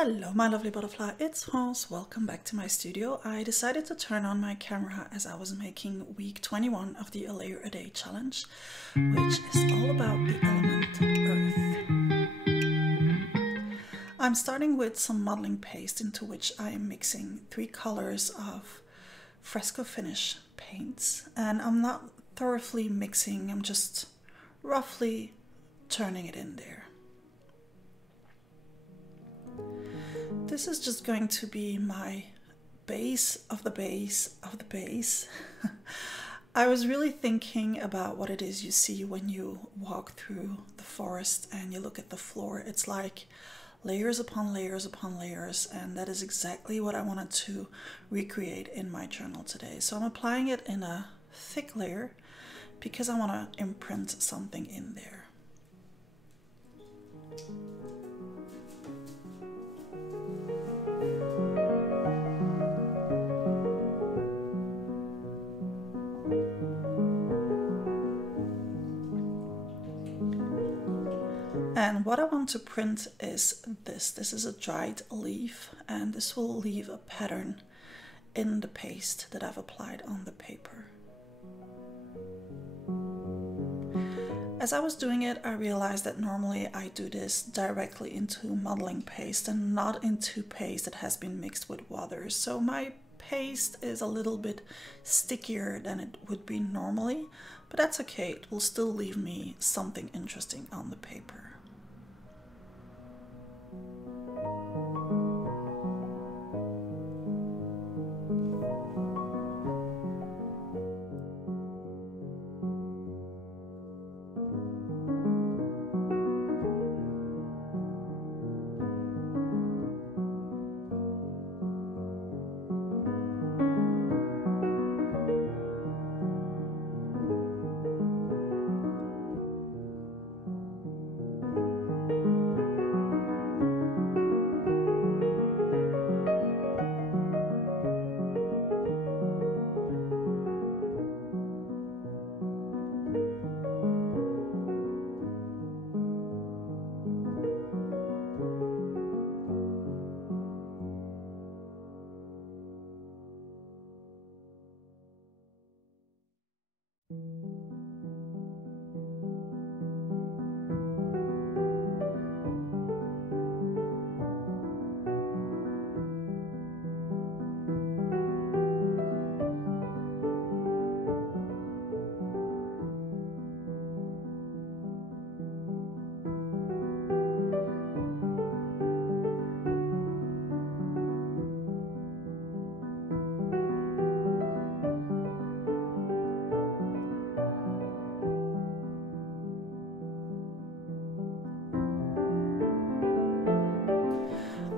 Hello my lovely butterfly, it's Hans. Welcome back to my studio. I decided to turn on my camera as I was making week 21 of the A Layer a Day challenge, which is all about the element Earth. I'm starting with some modeling paste into which I am mixing 3 colors of fresco finish paints, and I'm not thoroughly mixing, I'm just roughly turning it in there. This is just going to be my base of the base of the base. I was really thinking about what it is you see when you walk through the forest and you look at the floor. It's like layers upon layers upon layers, and that is exactly what I wanted to recreate in my journal today. So I'm applying it in a thick layer because I want to imprint something in there. And what I want to print is this. This is a dried leaf, and this will leave a pattern in the paste that I've applied on the paper. As I was doing it, I realized that normally I do this directly into modeling paste and not into paste that has been mixed with water. So my paste is a little bit stickier than it would be normally, but that's okay. It will still leave me something interesting on the paper.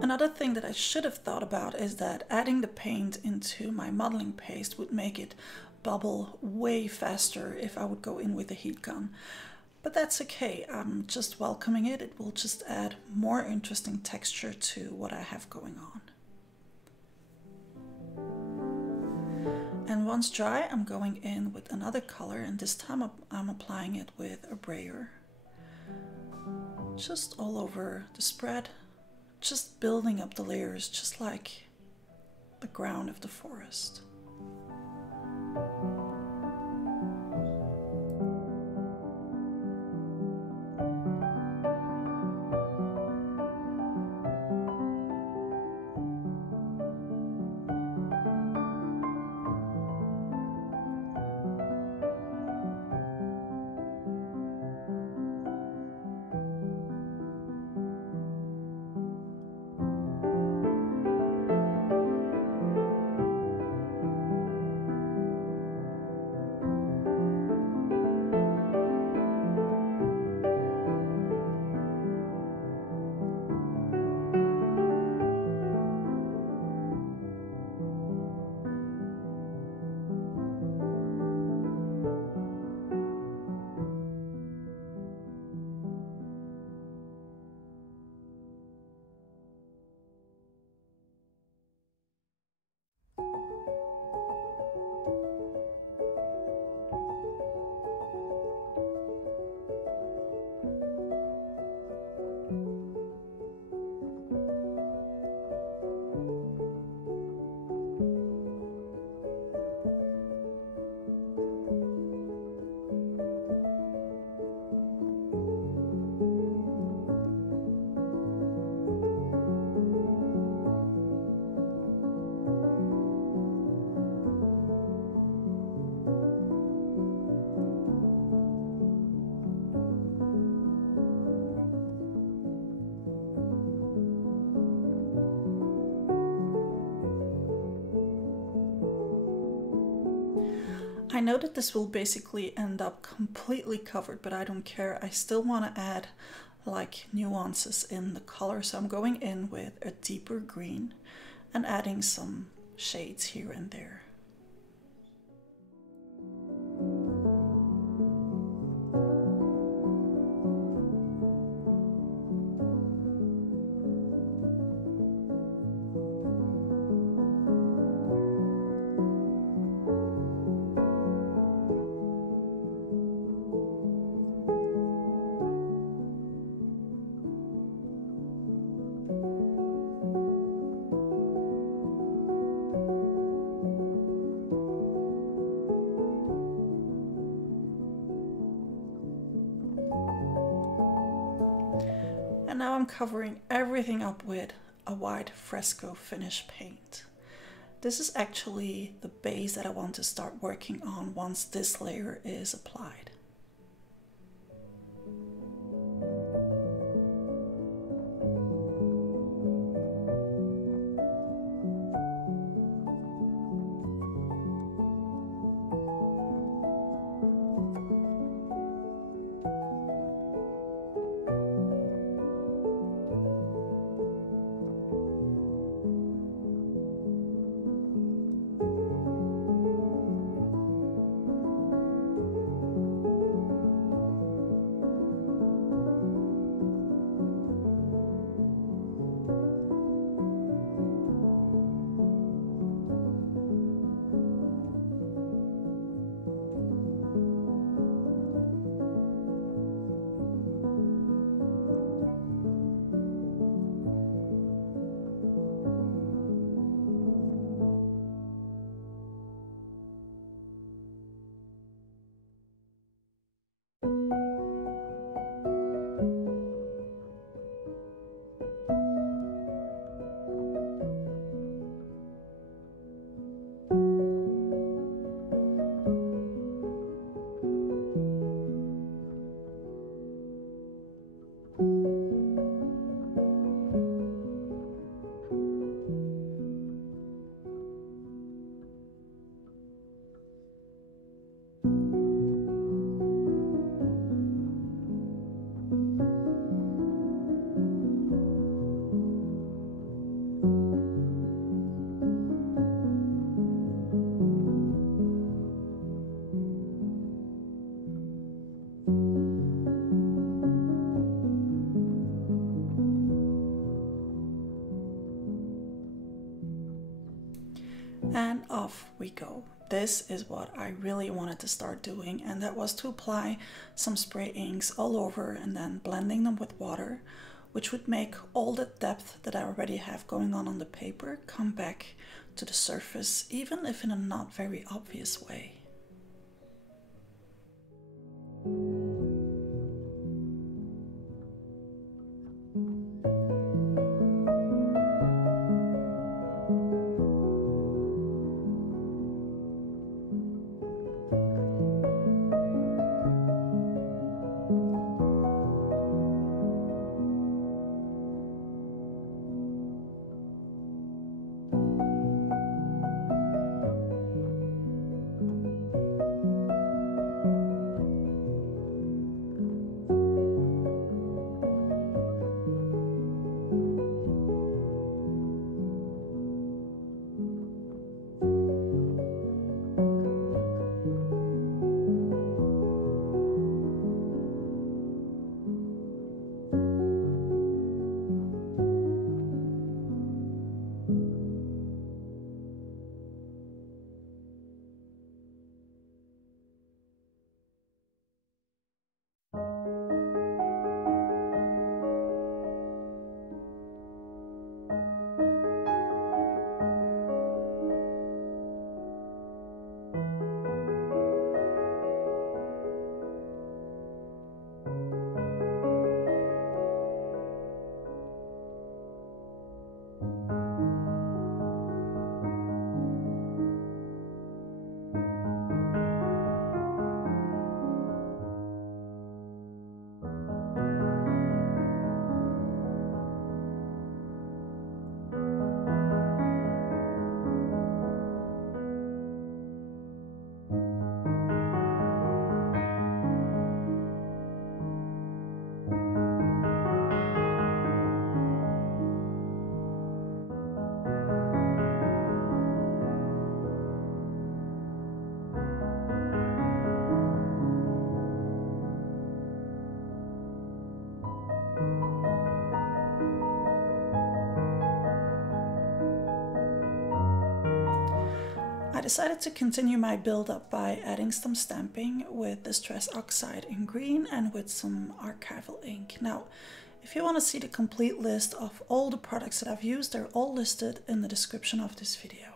Another thing that I should have thought about is that adding the paint into my modeling paste would make it bubble way faster if I would go in with a heat gun. But that's okay, I'm just welcoming it. It will just add more interesting texture to what I have going on. And once dry, I'm going in with another color, and this time I'm applying it with a brayer. Just all over the spread. Just building up the layers, just like the ground of the forest. I know that this will basically end up completely covered, but I don't care. I still want to add like nuances in the color, so I'm going in with a deeper green and adding some shades here and there. And now I'm covering everything up with a white fresco finish paint. This is actually the base that I want to start working on once this layer is applied. And off we go. This is what I really wanted to start doing, and that was to apply some spray inks all over and then blending them with water, which would make all the depth that I already have going on the paper come back to the surface, even if in a not very obvious way. I decided to continue my build-up by adding some stamping with Distress Oxide in green and with some archival ink. Now, if you want to see the complete list of all the products that I've used, they're all listed in the description of this video.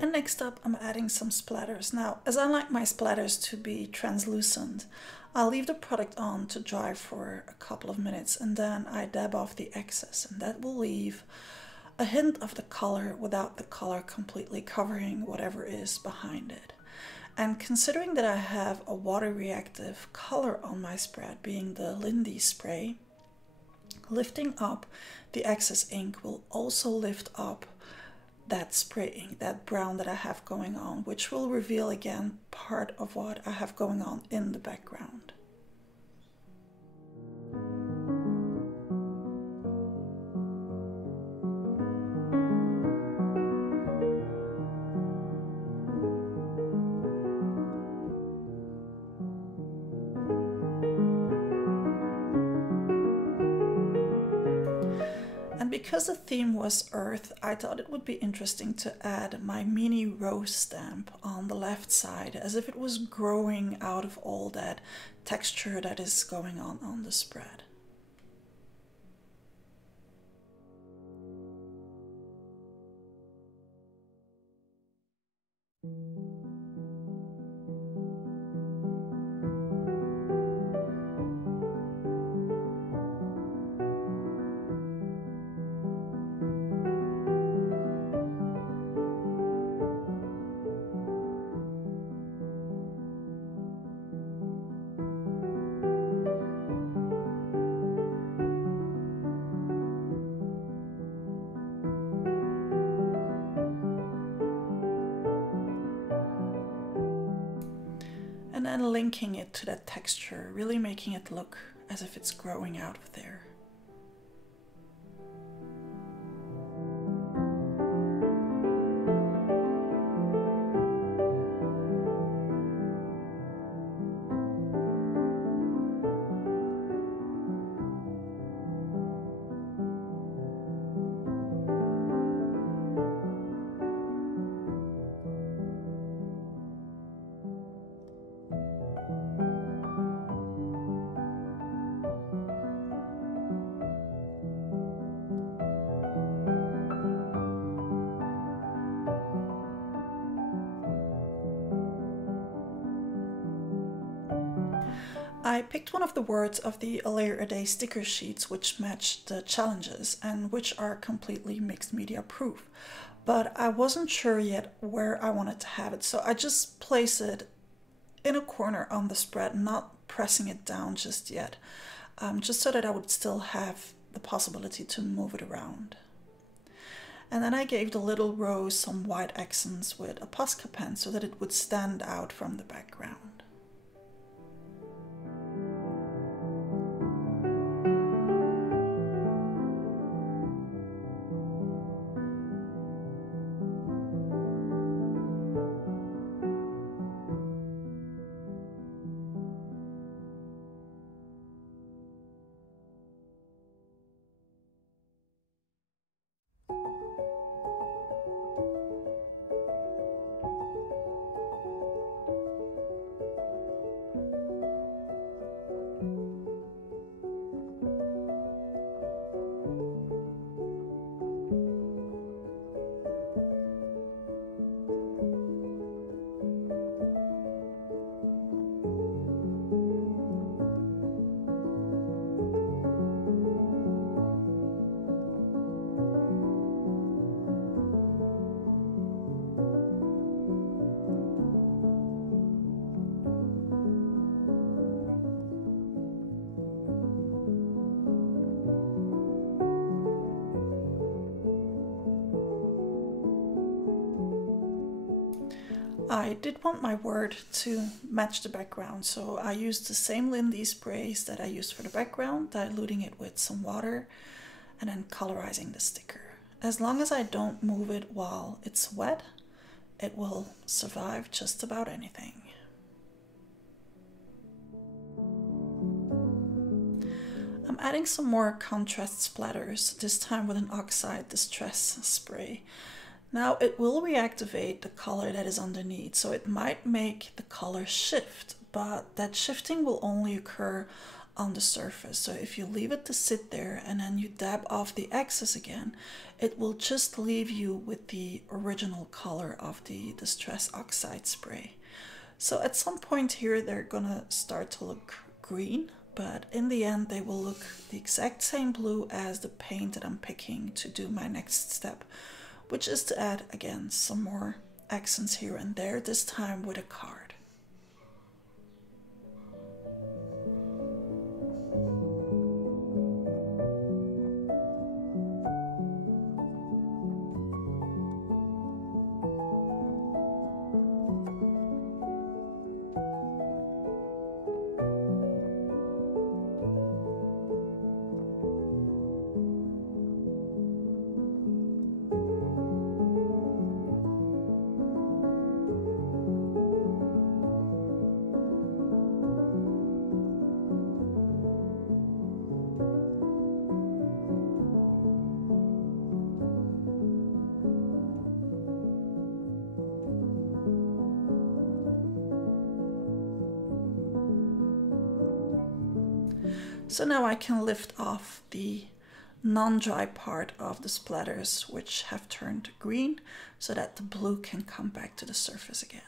And next up, I'm adding some splatters. Now, as I like my splatters to be translucent, I'll leave the product on to dry for a couple of minutes and then I dab off the excess, and that will leave a hint of the color without the color completely covering whatever is behind it. And considering that I have a water reactive color on my spread, being the Lindy spray, lifting up the excess ink will also lift up that spray ink, that brown that I have going on, which will reveal again part of what I have going on in the background. And because the theme was Earth, I thought it would be interesting to add my mini rose stamp on the left side, as if it was growing out of all that texture that is going on the spread. And then linking it to that texture, really making it look as if it's growing out of there. I picked one of the words of the A Layer a Day sticker sheets which match the challenges and which are completely mixed media proof, but I wasn't sure yet where I wanted to have it, so I just placed it in a corner on the spread, not pressing it down just yet, just so that I would still have the possibility to move it around. And then I gave the little rose some white accents with a Posca pen so that it would stand out from the background. I did want my word to match the background, so I used the same Lindy sprays that I used for the background, diluting it with some water and then colorizing the sticker. As long as I don't move it while it's wet, it will survive just about anything. I'm adding some more contrast splatters, this time with an oxide distress spray. Now it will reactivate the color that is underneath, so it might make the color shift, but that shifting will only occur on the surface. So if you leave it to sit there and then you dab off the excess again, it will just leave you with the original color of the distress oxide spray. So at some point here they're gonna start to look green, but in the end they will look the exact same blue as the paint that I'm picking to do my next step, which is to add again some more accents here and there, this time with a card. So now I can lift off the non-dry part of the splatters which have turned green so that the blue can come back to the surface again.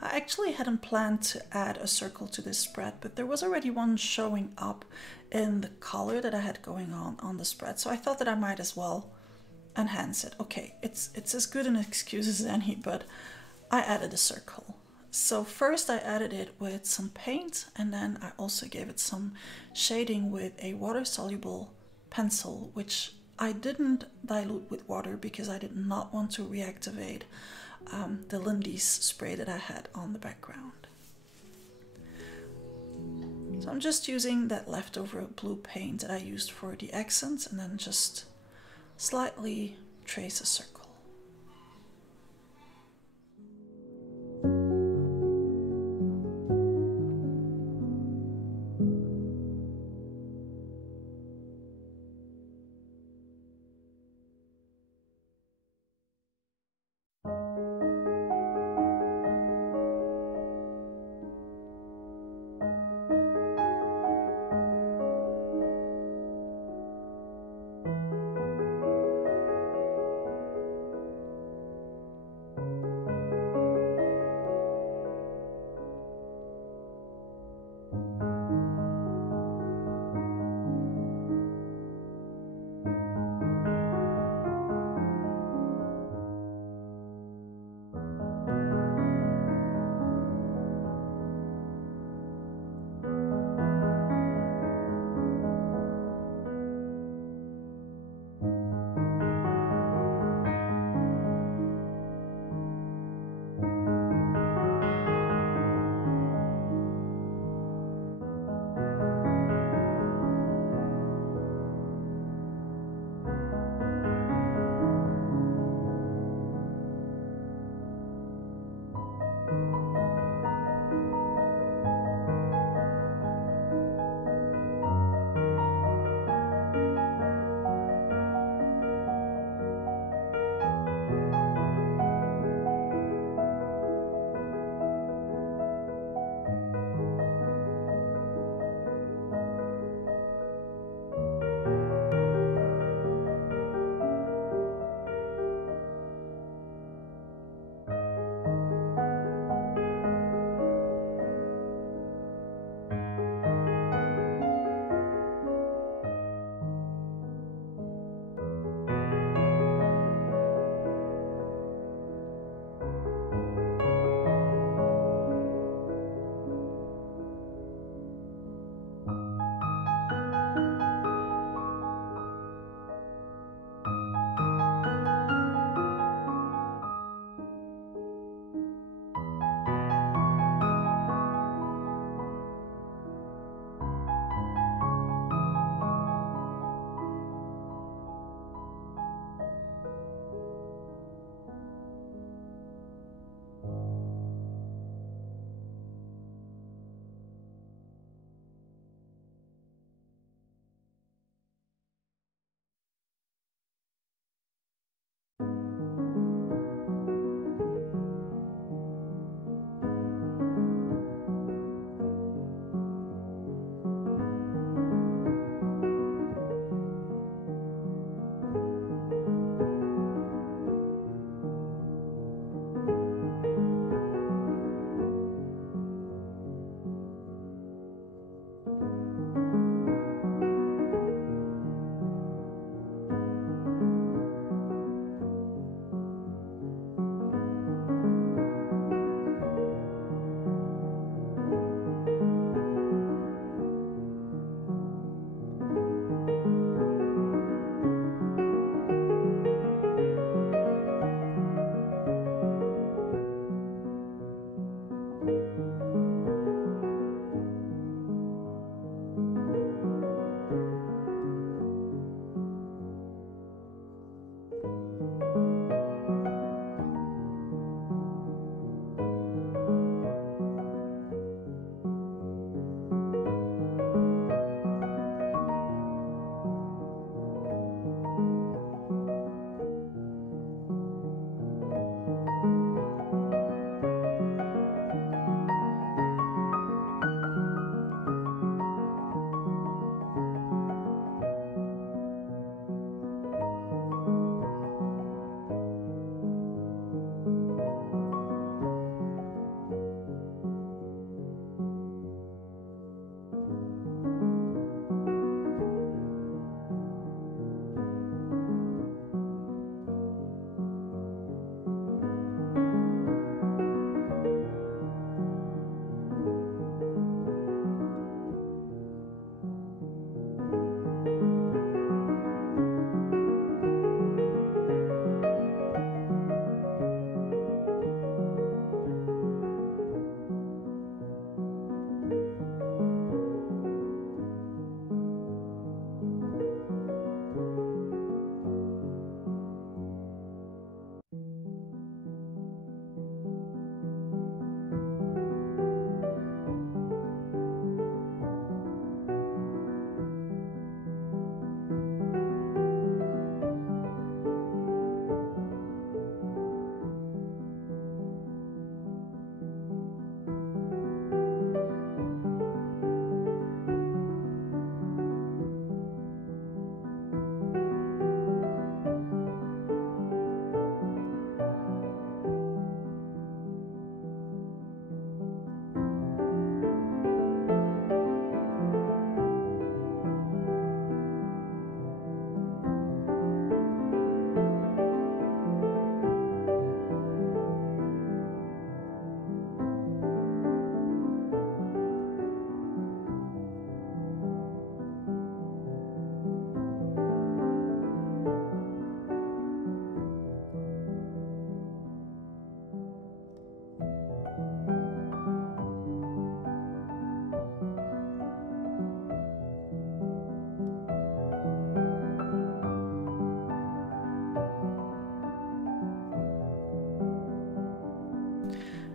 I actually hadn't planned to add a circle to this spread, but there was already one showing up in the color that I had going on the spread, so I thought that I might as well enhance it. Okay, it's as good an excuse as any, but I added a circle. So first I added it with some paint, and then I also gave it some shading with a water-soluble pencil, which I didn't dilute with water because I did not want to reactivate the Lindy's spray that I had on the background. So I'm just using that leftover blue paint that I used for the accents, and then just slightly trace a circle.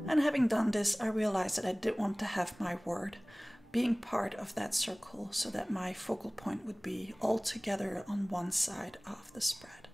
And having done this, I realized that I did want to have my word being part of that circle so that my focal point would be all together on one side of the spread.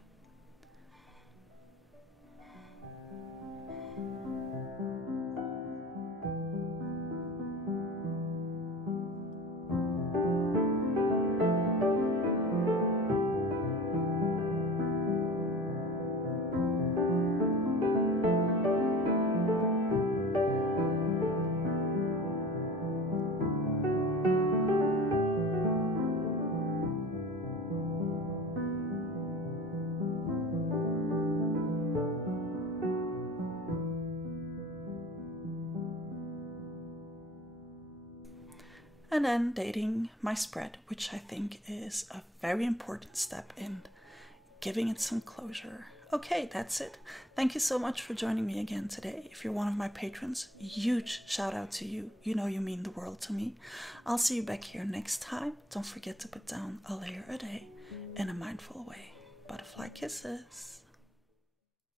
And then dating my spread, which I think is a very important step in giving it some closure. Okay, that's it. Thank you so much for joining me again today. If you're one of my patrons, huge shout out to you. You know you mean the world to me. I'll see you back here next time. Don't forget to put down a layer a day in a mindful way. Butterfly kisses.